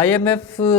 IMF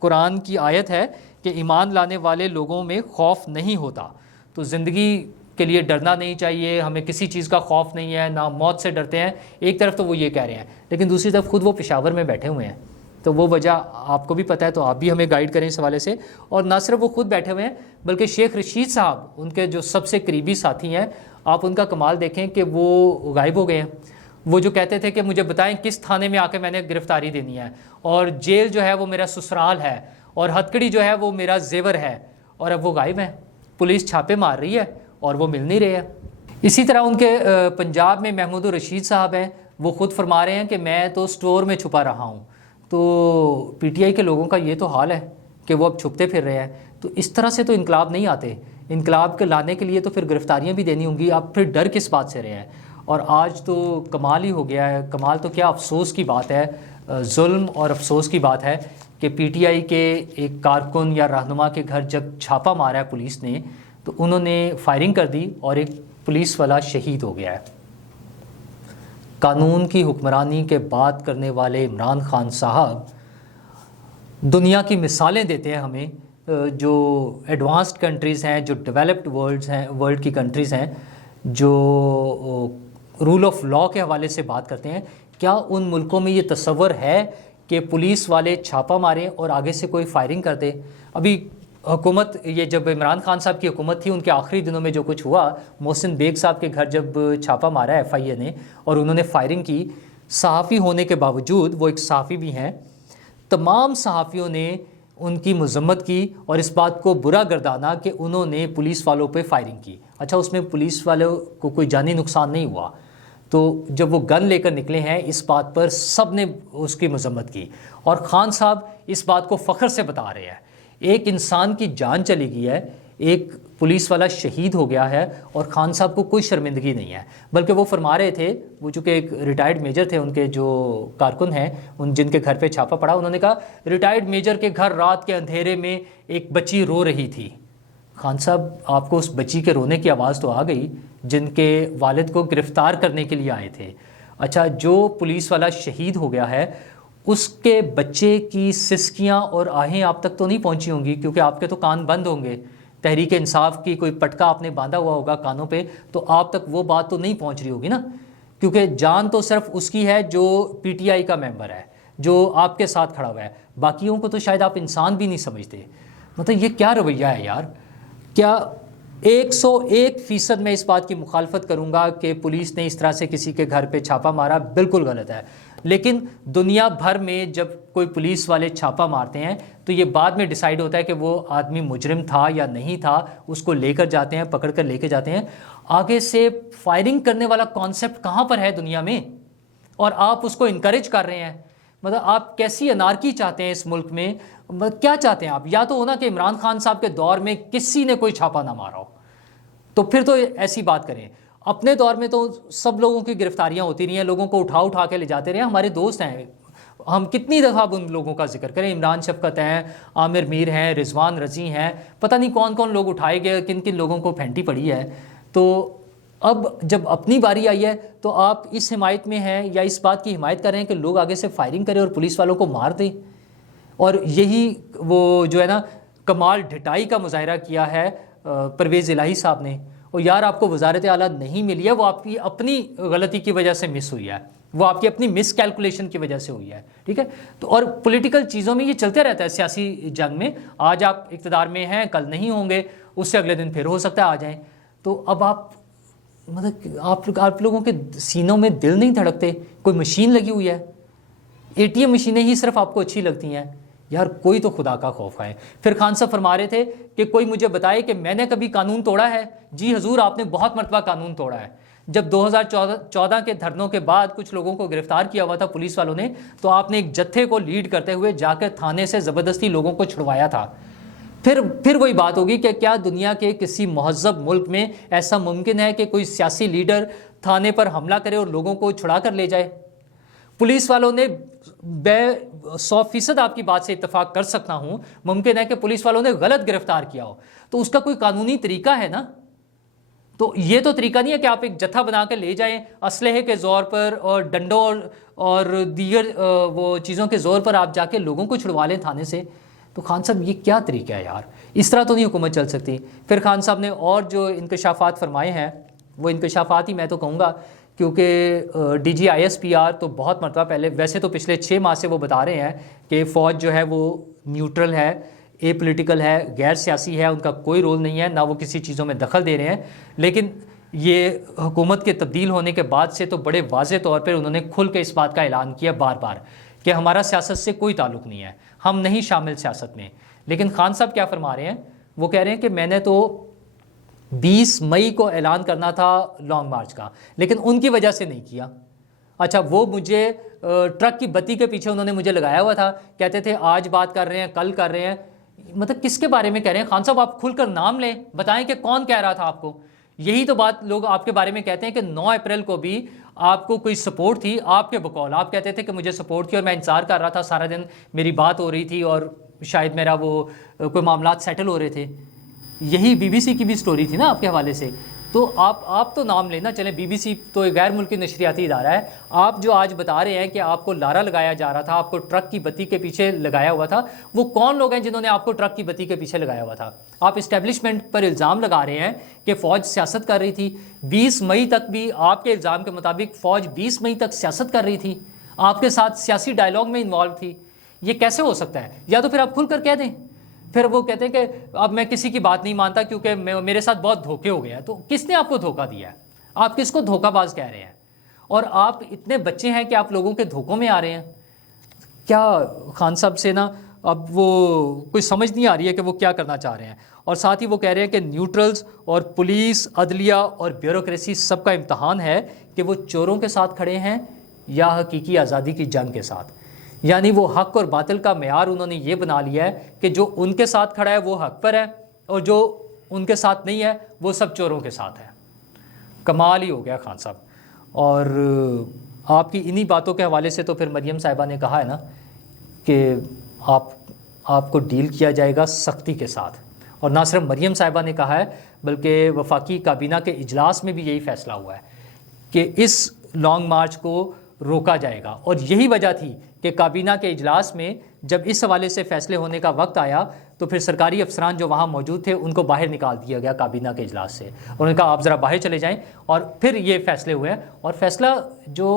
قرآن کی آیت ہے کہ ایمان لانے والے لوگوں میں خوف نہیں ہوتا، تو زندگی کے لیے ڈرنا نہیں چاہیے، ہمیں کسی چیز کا خوف نہیں ہے، نہ موت سے ڈرتے ہیں. ایک طرف تو وہ یہ کہہ رہے ہیں، لیکن دوسری طرف خود وہ پشاور میں بیٹھے ہوئے ہیں، تو وہ وجہ آپ کو بھی پتہ ہے، تو آپ بھی ہمیں گائیڈ کریں اس حوالے سے. اور نہ صرف وہ خود بیٹھے ہوئے ہیں بلکہ شیخ رشید صاحب ان کے جو سب سے قریبی ساتھی ہیں، آپ ان کا کمال دیکھیں کہ وہ غائب ہو گئے ہیں. وہ جو کہتے تھے کہ مجھے بتائیں کس تھانے میں آ کے میں نے گرفتاری دینی ہے، اور جیل جو ہے وہ میرا سسرال ہے، اور ہتکڑی جو ہے وہ میرا زیور ہے، اور اب وہ غائب ہیں. پولیس چھاپے مار رہی ہے اور وہ مل نہیں رہے ہیں. اسی طرح ان کے پنجاب میں محمود الرشید صاحب ہیں، وہ خود فرما رہے ہیں کہ میں تو سٹور میں چھپا رہا ہوں. تو پی ٹی آئی کے لوگوں کا یہ تو حال ہے کہ وہ اب چھپتے پھر رہے ہیں. تو اس طرح سے تو انقلاب نہیں آتے. انقلاب کے لانے کے لیے تو پھر گرفتاریاں بھی دینی ہوں گی. اب پھر ڈر کس بات سے رہے ہیں؟ اور آج تو کمال ہی ہو گیا ہے. کمال تو کیا افسوس کی بات ہے، ظلم اور افسوس کی بات ہے کہ پی ٹی آئی کے ایک کارکن یا رہنما کے گھر جب چھاپا مارا ہے پولیس نے، تو انہوں نے فائرنگ کر دی اور ایک پولیس والا شہید ہو گیا ہے. قانون کی حکمرانی کے بات کرنے والے عمران خان صاحب دنیا کی مثالیں دیتے ہیں ہمیں، جو ایڈوانسڈ کنٹریز ہیں، جو ڈیولپڈ ورلڈ کی کنٹریز ہیں، جو رول آف لاء کے حوالے سے بات کرتے ہیں. کیا ان ملکوں میں یہ تصور ہے کہ پولیس والے چھاپا ماریں اور آگے سے کوئی فائرنگ کر دے؟ ابھی حکومت، یہ جب عمران خان صاحب کی حکومت تھی، ان کے آخری دنوں میں جو کچھ ہوا، محسن بیگ صاحب کے گھر جب چھاپا مارا ایف آئی اے نے اور انہوں نے فائرنگ کی، صحافی ہونے کے باوجود، وہ ایک صحافی بھی ہیں، تمام صحافیوں نے ان کی مذمت کی اور اس بات کو برا گردانا کہ انہوں نے پولیس والوں پہ فائرنگ کی. اچھا، اس میں پولیس والوں کو کوئی جانی نقصان نہیں ہوا، تو جب وہ گن لے کر نکلے ہیں، اس بات پر سب نے اس کی مذمت کی. اور خان صاحب اس بات کو فخر سے بتا رہے ہیں. ایک انسان کی جان چلی گئی ہے، ایک پولیس والا شہید ہو گیا ہے، اور خان صاحب کو کوئی شرمندگی نہیں ہے. بلکہ وہ فرما رہے تھے، وہ چونکہ ایک ریٹائرڈ میجر تھے، ان کے جو کارکن ہیں، ان جن کے گھر پہ چھاپا پڑا، انہوں نے کہا ریٹائرڈ میجر کے گھر رات کے اندھیرے میں ایک بچی رو رہی تھی. خان صاحب، آپ کو اس بچی کے رونے کی آواز تو آ گئی جن کے والد کو گرفتار کرنے کے لیے آئے تھے. اچھا، جو پولیس والا شہید ہو گیا ہے، اس کے بچے کی سسکیاں اور آہیں آپ تک تو نہیں پہنچی ہوں گی، کیونکہ آپ کے تو کان بند ہوں گے. تحریک انصاف کی کوئی پٹکا آپ نے باندھا ہوا ہوگا کانوں پہ، تو آپ تک وہ بات تو نہیں پہنچ رہی ہوگی نا، کیونکہ جان تو صرف اس کی ہے جو پی ٹی آئی کا ممبر ہے، جو آپ کے ساتھ کھڑا ہوا ہے. باقیوں کو تو شاید آپ انسان بھی نہیں سمجھتے. مطلب یہ کیا رویہ ہے یار؟ کیا 101% میں اس بات کی مخالفت کروں گا کہ پولیس نے اس طرح سے کسی کے گھر پہ چھاپا مارا، بالکل غلط ہے. لیکن دنیا بھر میں جب کوئی پولیس والے چھاپا مارتے ہیں تو یہ بعد میں ڈیسائیڈ ہوتا ہے کہ وہ آدمی مجرم تھا یا نہیں تھا، اس کو لے کر جاتے ہیں، پکڑ کر لے کے جاتے ہیں. آگے سے فائرنگ کرنے والا کانسیپٹ کہاں پر ہے دنیا میں، اور آپ اس کو انکریج کر رہے ہیں. مطلب آپ کیسی انارکی چاہتے ہیں اس ملک میں؟ کیا چاہتے ہیں آپ؟ یا تو ہونا کہ عمران خان صاحب کے دور میں کسی نے کوئی چھاپا نہ مارا ہو، تو پھر تو ایسی بات کریں. اپنے دور میں تو سب لوگوں کی گرفتاریاں ہوتی رہی ہیں، لوگوں کو اٹھا کے لے جاتے رہے. ہمارے دوست ہیں، ہم کتنی دفعہ ان لوگوں کا ذکر کریں. عمران شفقت ہیں، عامر میر ہیں، رضوان رضی ہیں، پتہ نہیں کون کون لوگ اٹھائے گئے، کن کن لوگوں کو پھینٹی پڑی ہے. تو اب جب اپنی باری آئی ہے تو آپ اس حمایت میں ہیں یا اس بات کی حمایت کر رہے ہیں کہ لوگ آگے سے فائرنگ کریں اور پولیس والوں کو مار دیں. اور یہی وہ جو ہے نا کمال ڈھٹائی کا مظاہرہ کیا ہے پرویز الہی صاحب نے. اور یار، آپ کو وزارت اعلیٰ نہیں ملی ہے، وہ آپ کی اپنی غلطی کی وجہ سے مس ہوئی ہے، وہ آپ کی اپنی مس کیلکولیشن کی وجہ سے ہوئی ہے. ٹھیک ہے، تو اور پولیٹیکل چیزوں میں یہ چلتے رہتا ہے. سیاسی جنگ میں آج آپ اقتدار میں ہیں، کل نہیں ہوں گے، اس سے اگلے دن پھر ہو سکتا ہے آ جائیں. تو اب مطلب آپ لوگوں کے سینوں میں دل نہیں دھڑکتے؟ کوئی مشین لگی ہوئی ہے؟ اے ٹی ایم مشینیں ہی صرف آپ کو اچھی لگتی ہیں؟ یار کوئی تو خدا کا خوف ہے. پھر خان صاحب فرما رہے تھے کہ کوئی مجھے بتائے کہ میں نے کبھی قانون توڑا ہے. جی حضور، آپ نے بہت مرتبہ قانون توڑا ہے. جب 2014 کے دھرنوں کے بعد کچھ لوگوں کو گرفتار کیا ہوا تھا پولیس والوں نے، تو آپ نے ایک جتھے کو لیڈ کرتے ہوئے جا کر تھانے سے زبردستی لوگوں کو چھڑوایا تھا. پھر وہی بات ہوگی کہ کیا دنیا کے کسی مہذب ملک میں ایسا ممکن ہے کہ کوئی سیاسی لیڈر تھانے پر حملہ کرے اور لوگوں کو چھڑا کر لے جائے؟ پولیس والوں نے 100% آپ کی بات سے اتفاق کر سکتا ہوں، ممکن ہے کہ پولیس والوں نے غلط گرفتار کیا ہو، تو اس کا کوئی قانونی طریقہ ہے نا. تو یہ تو طریقہ نہیں ہے کہ آپ ایک جتھا بنا کے لے جائیں اسلحے کے زور پر اور ڈنڈوں اور دیگر وہ چیزوں کے زور پر آپ جا کے لوگوں کو چھڑوا لیں تھانے سے. تو خان صاحب یہ کیا طریقہ ہے یار، اس طرح تو نہیں حکومت چل سکتی۔ پھر خان صاحب نے اور جو انکشافات فرمائے ہیں وہ انکشافات ہی میں تو کہوں گا، کیونکہ D G I S P R تو بہت مرتبہ پہلے، ویسے تو پچھلے 6 ماہ سے وہ بتا رہے ہیں کہ فوج جو ہے وہ نیوٹرل ہے، اے پولیٹیکل ہے، غیر سیاسی ہے، ان کا کوئی رول نہیں ہے، نہ وہ کسی چیزوں میں دخل دے رہے ہیں۔ لیکن یہ حکومت کے تبدیل ہونے کے بعد سے تو بڑے واضح طور پر انہوں نے کھل کے اس بات کا اعلان کیا بار بار کہ ہمارا سیاست سے کوئی تعلق نہیں ہے، ہم نہیں شامل سیاست میں۔ لیکن خان صاحب کیا فرما رہے ہیں، وہ کہہ رہے ہیں کہ میں نے تو 20 مئی کو اعلان کرنا تھا لانگ مارچ کا، لیکن ان کی وجہ سے نہیں کیا۔ اچھا، وہ مجھے ٹرک کی بتی کے پیچھے انہوں نے مجھے لگایا ہوا تھا، کہتے تھے آج بات کر رہے ہیں، کل کر رہے ہیں۔ مطلب کس کے بارے میں کہہ رہے ہیں خان صاحب؟ آپ کھل کر نام لیں، بتائیں کہ کون کہہ رہا تھا آپ کو۔ یہی تو بات لوگ آپ کے بارے میں کہتے ہیں کہ 9 اپریل کو بھی آپ کو کوئی سپورٹ تھی، آپ کے بقول آپ کہتے تھے کہ مجھے سپورٹ تھی اور میں انتظار کر رہا تھا، سارا دن میری بات ہو رہی تھی اور شاید میرا وہ کوئی معاملات سیٹل ہو رہے تھے۔ یہی بی بی سی کی بھی سٹوری تھی نا آپ کے حوالے سے۔ تو آپ تو نام لینا، چلیں بی بی سی تو ایک غیر ملکی نشریاتی ادارہ ہے، آپ جو آج بتا رہے ہیں کہ آپ کو لارا لگایا جا رہا تھا، آپ کو ٹرک کی بتی کے پیچھے لگایا ہوا تھا، وہ کون لوگ ہیں جنہوں نے آپ کو ٹرک کی بتی کے پیچھے لگایا ہوا تھا؟ آپ اسٹیبلشمنٹ پر الزام لگا رہے ہیں کہ فوج سیاست کر رہی تھی۔ 20 مئی تک بھی آپ کے الزام کے مطابق فوج 20 مئی تک سیاست کر رہی تھی، آپ کے ساتھ سیاسی ڈائلاگ میں انوالو تھی۔ یہ کیسے ہو سکتا ہے؟ یا تو پھر آپ کھل کر کہہ دیں۔ پھر وہ کہتے ہیں کہ اب میں کسی کی بات نہیں مانتا کیونکہ میرے ساتھ بہت دھوکے ہو گئے ہیں۔ تو کس نے آپ کو دھوکہ دیا ہے؟ آپ کس کو دھوکہ باز کہہ رہے ہیں؟ اور آپ اتنے بچے ہیں کہ آپ لوگوں کے دھوکوں میں آ رہے ہیں۔ کیا خان صاحب سے نا اب وہ کوئی سمجھ نہیں آ رہی ہے کہ وہ کیا کرنا چاہ رہے ہیں۔ اور ساتھ ہی وہ کہہ رہے ہیں کہ نیوٹرلز اور پولیس، عدلیہ اور بیوروکریسی سب کا امتحان ہے کہ وہ چوروں کے ساتھ کھڑے ہیں یا حقیقی آزادی کی جنگ کے ساتھ۔ یعنی وہ حق اور باطل کا معیار انہوں نے یہ بنا لیا ہے کہ جو ان کے ساتھ کھڑا ہے وہ حق پر ہے اور جو ان کے ساتھ نہیں ہے وہ سب چوروں کے ساتھ ہے۔ کمال ہی ہو گیا خان صاحب۔ اور آپ کی انہی باتوں کے حوالے سے تو پھر مریم صاحبہ نے کہا ہے نا کہ آپ کو ڈیل کیا جائے گا سختی کے ساتھ۔ اور نہ صرف مریم صاحبہ نے کہا ہے بلکہ وفاقی کابینہ کے اجلاس میں بھی یہی فیصلہ ہوا ہے کہ اس لانگ مارچ کو روکا جائے گا۔ اور یہی وجہ تھی کہ کابینہ کے اجلاس میں جب اس حوالے سے فیصلے ہونے کا وقت آیا تو پھر سرکاری افسران جو وہاں موجود تھے ان کو باہر نکال دیا گیا کابینہ کے اجلاس سے، اور انہوں نے کہا آپ ذرا باہر چلے جائیں۔ اور پھر یہ فیصلے ہوئے ہیں، اور فیصلہ جو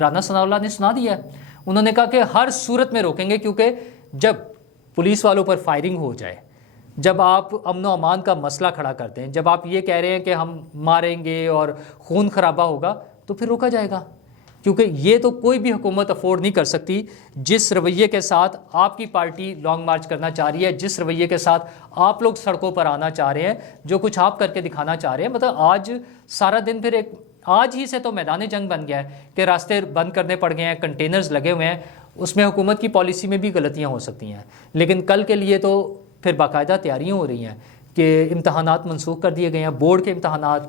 رانا ثناء اللہ نے سنا دیا ہے، انہوں نے کہا کہ ہر صورت میں روکیں گے، کیونکہ جب پولیس والوں پر فائرنگ ہو جائے، جب آپ امن و امان کا مسئلہ کھڑا کرتے ہیں، جب آپ یہ کہہ رہے ہیں کہ ہم ماریں گے اور خون خرابہ ہوگا، تو پھر روکا جائے گا۔ کیونکہ یہ تو کوئی بھی حکومت افورڈ نہیں کر سکتی جس رویے کے ساتھ آپ کی پارٹی لانگ مارچ کرنا چاہ رہی ہے، جس رویے کے ساتھ آپ لوگ سڑکوں پر آنا چاہ رہے ہیں، جو کچھ آپ کر کے دکھانا چاہ رہے ہیں۔ مطلب آج سارا دن پھر آج ہی سے تو میدان جنگ بن گیا ہے کہ راستے بند کرنے پڑ گئے ہیں، کنٹینرز لگے ہوئے ہیں۔ اس میں حکومت کی پالیسی میں بھی غلطیاں ہو سکتی ہیں، لیکن کل کے لیے تو پھر باقاعدہ تیاریاں ہو رہی ہیں کہ امتحانات منسوخ کر دیے گئے ہیں، بورڈ کے امتحانات،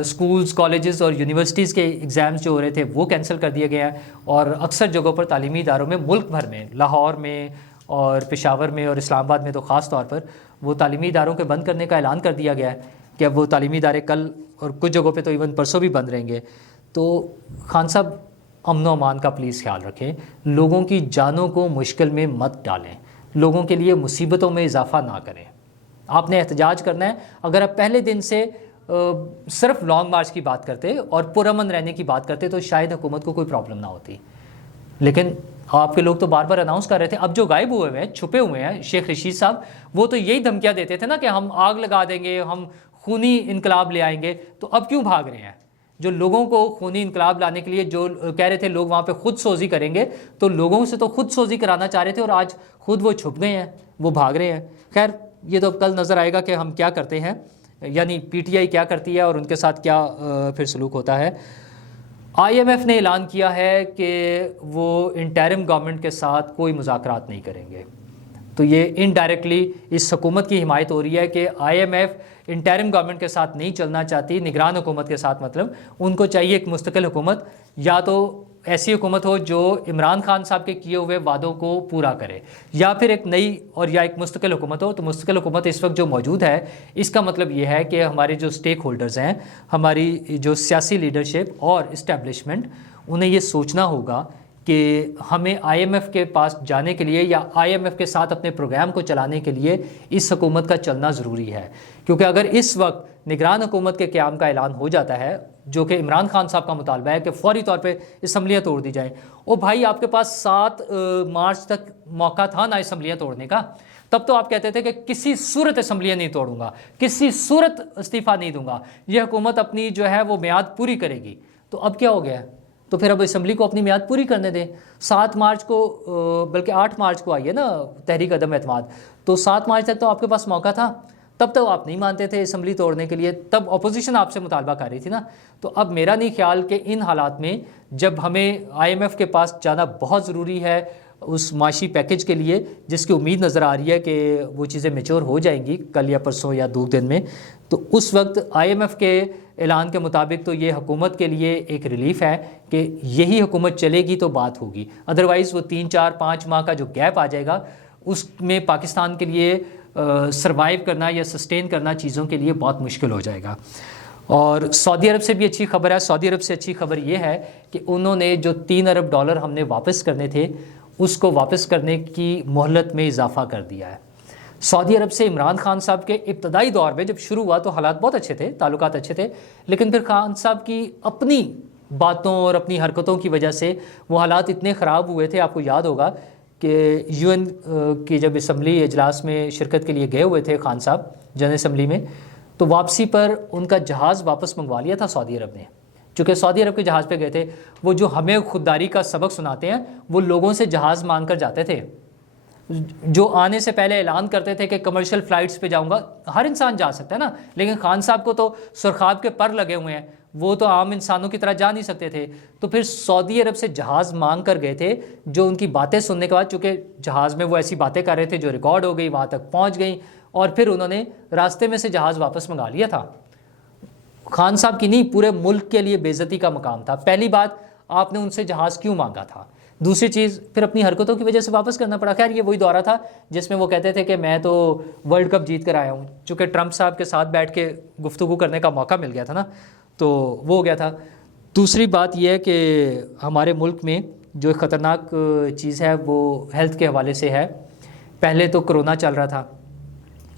اسکولز، کالجز اور یونیورسٹیز کے ایگزامز جو ہو رہے تھے وہ کینسل کر دیے گئے ہیں، اور اکثر جگہوں پر تعلیمی اداروں میں ملک بھر میں، لاہور میں اور پشاور میں اور اسلام آباد میں تو خاص طور پر وہ تعلیمی اداروں کے بند کرنے کا اعلان کر دیا گیا ہے کہ اب وہ تعلیمی ادارے کل اور کچھ جگہوں پہ تو ایون پرسوں بھی بند رہیں گے۔ تو خان صاحب امن و امان کا پلیز خیال رکھیں، لوگوں کی جانوں کو مشکل میں مت ڈالیں، لوگوں کے لیے مصیبتوں میں اضافہ نہ کریں۔ آپ نے احتجاج کرنا ہے، اگر آپ پہلے دن سے صرف لانگ مارچ کی بات کرتے اور پرامن رہنے کی بات کرتے تو شاید حکومت کو کوئی پرابلم نہ ہوتی، لیکن آپ کے لوگ تو بار بار اناؤنس کر رہے تھے۔ اب جو غائب ہوئے ہیں، چھپے ہوئے ہیں، شیخ رشید صاحب، وہ تو یہی دھمکیاں دیتے تھے نا کہ ہم آگ لگا دیں گے، ہم خونی انقلاب لے آئیں گے، تو اب کیوں بھاگ رہے ہیں؟ جو لوگوں کو خونی انقلاب لانے کے لیے جو کہہ رہے تھے لوگ وہاں پہ خود سوزی کریں گے، تو لوگوں سے تو خود سوزی کرانا چاہ رہے تھے، اور آج خود وہ چھپ گئے ہیں، وہ بھاگ رہے ہیں۔ خیر یہ تو اب کل نظر آئے گا کہ ہم کیا کرتے ہیں، یعنی پی ٹی آئی کیا کرتی ہے اور ان کے ساتھ کیا پھر سلوک ہوتا ہے۔ آئی ایم ایف نے اعلان کیا ہے کہ وہ انٹرم گورنمنٹ کے ساتھ کوئی مذاکرات نہیں کریں گے، تو یہ انڈائریکٹلی اس حکومت کی حمایت ہو رہی ہے کہ I M F interim government کے ساتھ نہیں چلنا چاہتی، نگران حکومت کے ساتھ، مطلب ان کو چاہیے ایک مستقل حکومت، یا تو ایسی حکومت ہو جو عمران خان صاحب کے کیے ہوئے وعدوں کو پورا کرے، یا پھر ایک نئی اور یا ایک مستقل حکومت ہو۔ تو مستقل حکومت اس وقت جو موجود ہے، اس کا مطلب یہ ہے کہ ہمارے جو سٹیک ہولڈرز ہیں، ہماری جو سیاسی لیڈرشپ اور اسٹیبلشمنٹ، انہیں یہ سوچنا ہوگا کہ ہمیں IMF کے پاس جانے کے لیے یا IMF کے ساتھ اپنے پروگرام کو چلانے کے لیے اس حکومت کا چلنا ضروری ہے، کیونکہ اگر اس وقت نگران حکومت کے قیام کا اعلان ہو جاتا ہے، جو کہ عمران خان صاحب کا مطالبہ ہے کہ فوری طور پہ اسمبلیاں توڑ دی جائیں، او بھائی آپ کے پاس 7 مارچ تک موقع تھا نا اسمبلیاں توڑنے کا، تب تو آپ کہتے تھے کہ کسی صورت اسمبلیاں نہیں توڑوں گا، کسی صورت استعفیٰ نہیں دوں گا، یہ حکومت اپنی جو ہے وہ میعاد پوری کرے گی۔ تو اب کیا ہو گیا ہے؟ تو پھر اب اسمبلی کو اپنی میعاد پوری کرنے دیں۔ 7 مارچ کو بلکہ 8 مارچ کو آئی ہے نا تحریک عدم اعتماد، تو 7 مارچ تک تو آپ کے پاس موقع تھا، تب تو آپ نہیں مانتے تھے اسمبلی توڑنے کے لیے، تب اپوزیشن آپ سے مطالبہ کر رہی تھی نا۔ تو اب میرا نہیں خیال کہ ان حالات میں جب ہمیں IMF کے پاس جانا بہت ضروری ہے اس معاشی پیکج کے لیے، جس کی امید نظر آ رہی ہے کہ وہ چیزیں میچور ہو جائیں گی کل یا پرسوں یا 2 دن میں، تو اس وقت IMF کے اعلان کے مطابق تو یہ حکومت کے لیے ایک ریلیف ہے کہ یہی حکومت چلے گی تو بات ہوگی، ادروائز وہ 3 4 5 ماہ کا جو گیپ آ جائے گا اس میں پاکستان کے لیے سروائیو کرنا یا سسٹین کرنا چیزوں کے لیے بہت مشکل ہو جائے گا۔ اور سعودی عرب سے بھی اچھی خبر ہے، سعودی عرب سے اچھی خبر یہ ہے کہ انہوں نے جو $3 ارب ہم نے واپس کرنے تھے اس کو واپس کرنے کی مہلت میں اضافہ کر دیا ہے۔ سعودی عرب سے عمران خان صاحب کے ابتدائی دور میں جب شروع ہوا تو حالات بہت اچھے تھے، تعلقات اچھے تھے، لیکن پھر خان صاحب کی اپنی باتوں اور اپنی حرکتوں کی وجہ سے وہ حالات اتنے خراب ہوئے تھے۔ آپ کو یاد ہوگا کہ UN کی جب اسمبلی اجلاس میں شرکت کے لیے گئے ہوئے تھے خان صاحب جن اسمبلی میں، تو واپسی پر ان کا جہاز واپس منگوا لیا تھا سعودی عرب نے، چونکہ سعودی عرب کے جہاز پہ گئے تھے۔ وہ جو ہمیں خودداری کا سبق سناتے ہیں وہ لوگوں سے جہاز مانگ کر جاتے تھے، جو آنے سے پہلے اعلان کرتے تھے کہ کمرشل فلائٹس پہ جاؤں گا۔ ہر انسان جا سکتا ہے نا، لیکن خان صاحب کو تو سرخاب کے پر لگے ہوئے ہیں، وہ تو عام انسانوں کی طرح جا نہیں سکتے تھے، تو پھر سعودی عرب سے جہاز مانگ کر گئے تھے، جو ان کی باتیں سننے کے بعد، چونکہ جہاز میں وہ ایسی باتیں کر رہے تھے جو ریکارڈ ہو گئی، وہاں تک پہنچ گئیں، اور پھر انہوں نے راستے میں سے جہاز واپس منگا لیا تھا۔ خان صاحب کی نہیں، پورے ملک کے لیے بے عزتی کا مقام تھا۔ پہلی بات، آپ نے ان سے جہاز کیوں مانگا تھا؟ دوسری چیز، پھر اپنی حرکتوں کی وجہ سے واپس کرنا پڑا۔ خیر یہ وہی دورہ تھا جس میں وہ کہتے تھے کہ میں تو ورلڈ کپ جیت کر آیا ہوں، چونکہ ٹرمپ صاحب کے ساتھ بیٹھ کے گفتگو کرنے کا موقع مل گیا تھا نا، تو وہ ہو گیا تھا۔ دوسری بات یہ ہے کہ ہمارے ملک میں جو خطرناک چیز ہے وہ ہیلتھ کے حوالے سے ہے۔ پہلے تو کرونا چل رہا تھا،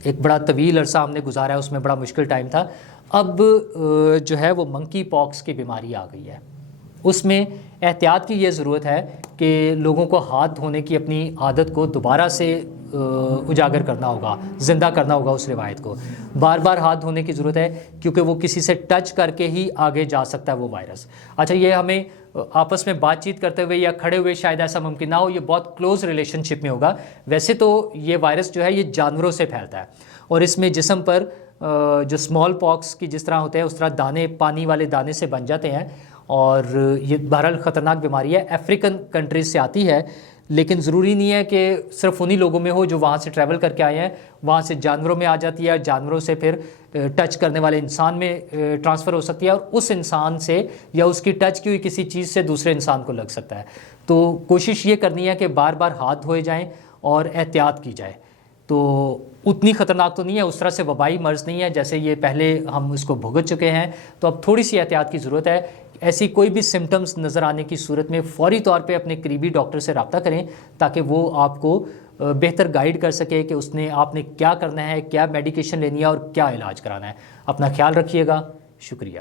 ایک بڑا طویل عرصہ ہم نے گزارا ہے، اس میں بڑا مشکل ٹائم تھا۔ اب جو ہے وہ منکی پاکس کی بیماری آ گئی ہے، اس میں احتیاط کی یہ ضرورت ہے کہ لوگوں کو ہاتھ دھونے کی اپنی عادت کو دوبارہ سے اجاگر کرنا ہوگا، زندہ کرنا ہوگا اس روایت کو۔ بار بار ہاتھ دھونے کی ضرورت ہے، کیونکہ وہ کسی سے ٹچ کر کے ہی آگے جا سکتا ہے وہ وائرس۔ اچھا، یہ ہمیں آپس میں بات چیت کرتے ہوئے یا کھڑے ہوئے شاید ایسا ممکن نہ ہو، یہ بہت کلوز ریلیشن شپ میں ہوگا۔ ویسے تو یہ وائرس جو ہے یہ جانوروں سے پھیلتا ہے، اور اس میں جسم پر جو اسمال پاکس کی جس طرح ہوتے ہیں اس طرح دانے، پانی والے دانے سے بن جاتے ہیں، اور یہ بہرحال خطرناک بیماری ہے، افریقن کنٹریز سے آتی ہے، لیکن ضروری نہیں ہے کہ صرف انہی لوگوں میں ہو جو وہاں سے ٹریول کر کے آئے ہیں، وہاں سے جانوروں میں آ جاتی ہے، جانوروں سے پھر ٹچ کرنے والے انسان میں ٹرانسفر ہو سکتی ہے، اور اس انسان سے یا اس کی ٹچ کی ہوئی کسی چیز سے دوسرے انسان کو لگ سکتا ہے۔ تو کوشش یہ کرنی ہے کہ بار بار ہاتھ دھوئے جائیں اور احتیاط کی جائے۔ تو اتنی خطرناک تو نہیں ہے، اس طرح سے وبائی مرض نہیں ہے جیسے یہ پہلے ہم اس کو بھگت چکے ہیں، تو اب تھوڑی سی احتیاط کی ضرورت ہے۔ ایسی کوئی بھی سمٹمز نظر آنے کی صورت میں فوری طور پہ اپنے قریبی ڈاکٹر سے رابطہ کریں، تاکہ وہ آپ کو بہتر گائیڈ کر سکے کہ آپ نے کیا کرنا ہے، کیا میڈیکیشن لینی ہے اور کیا علاج کرانا ہے۔ اپنا خیال رکھیے گا، شکریہ۔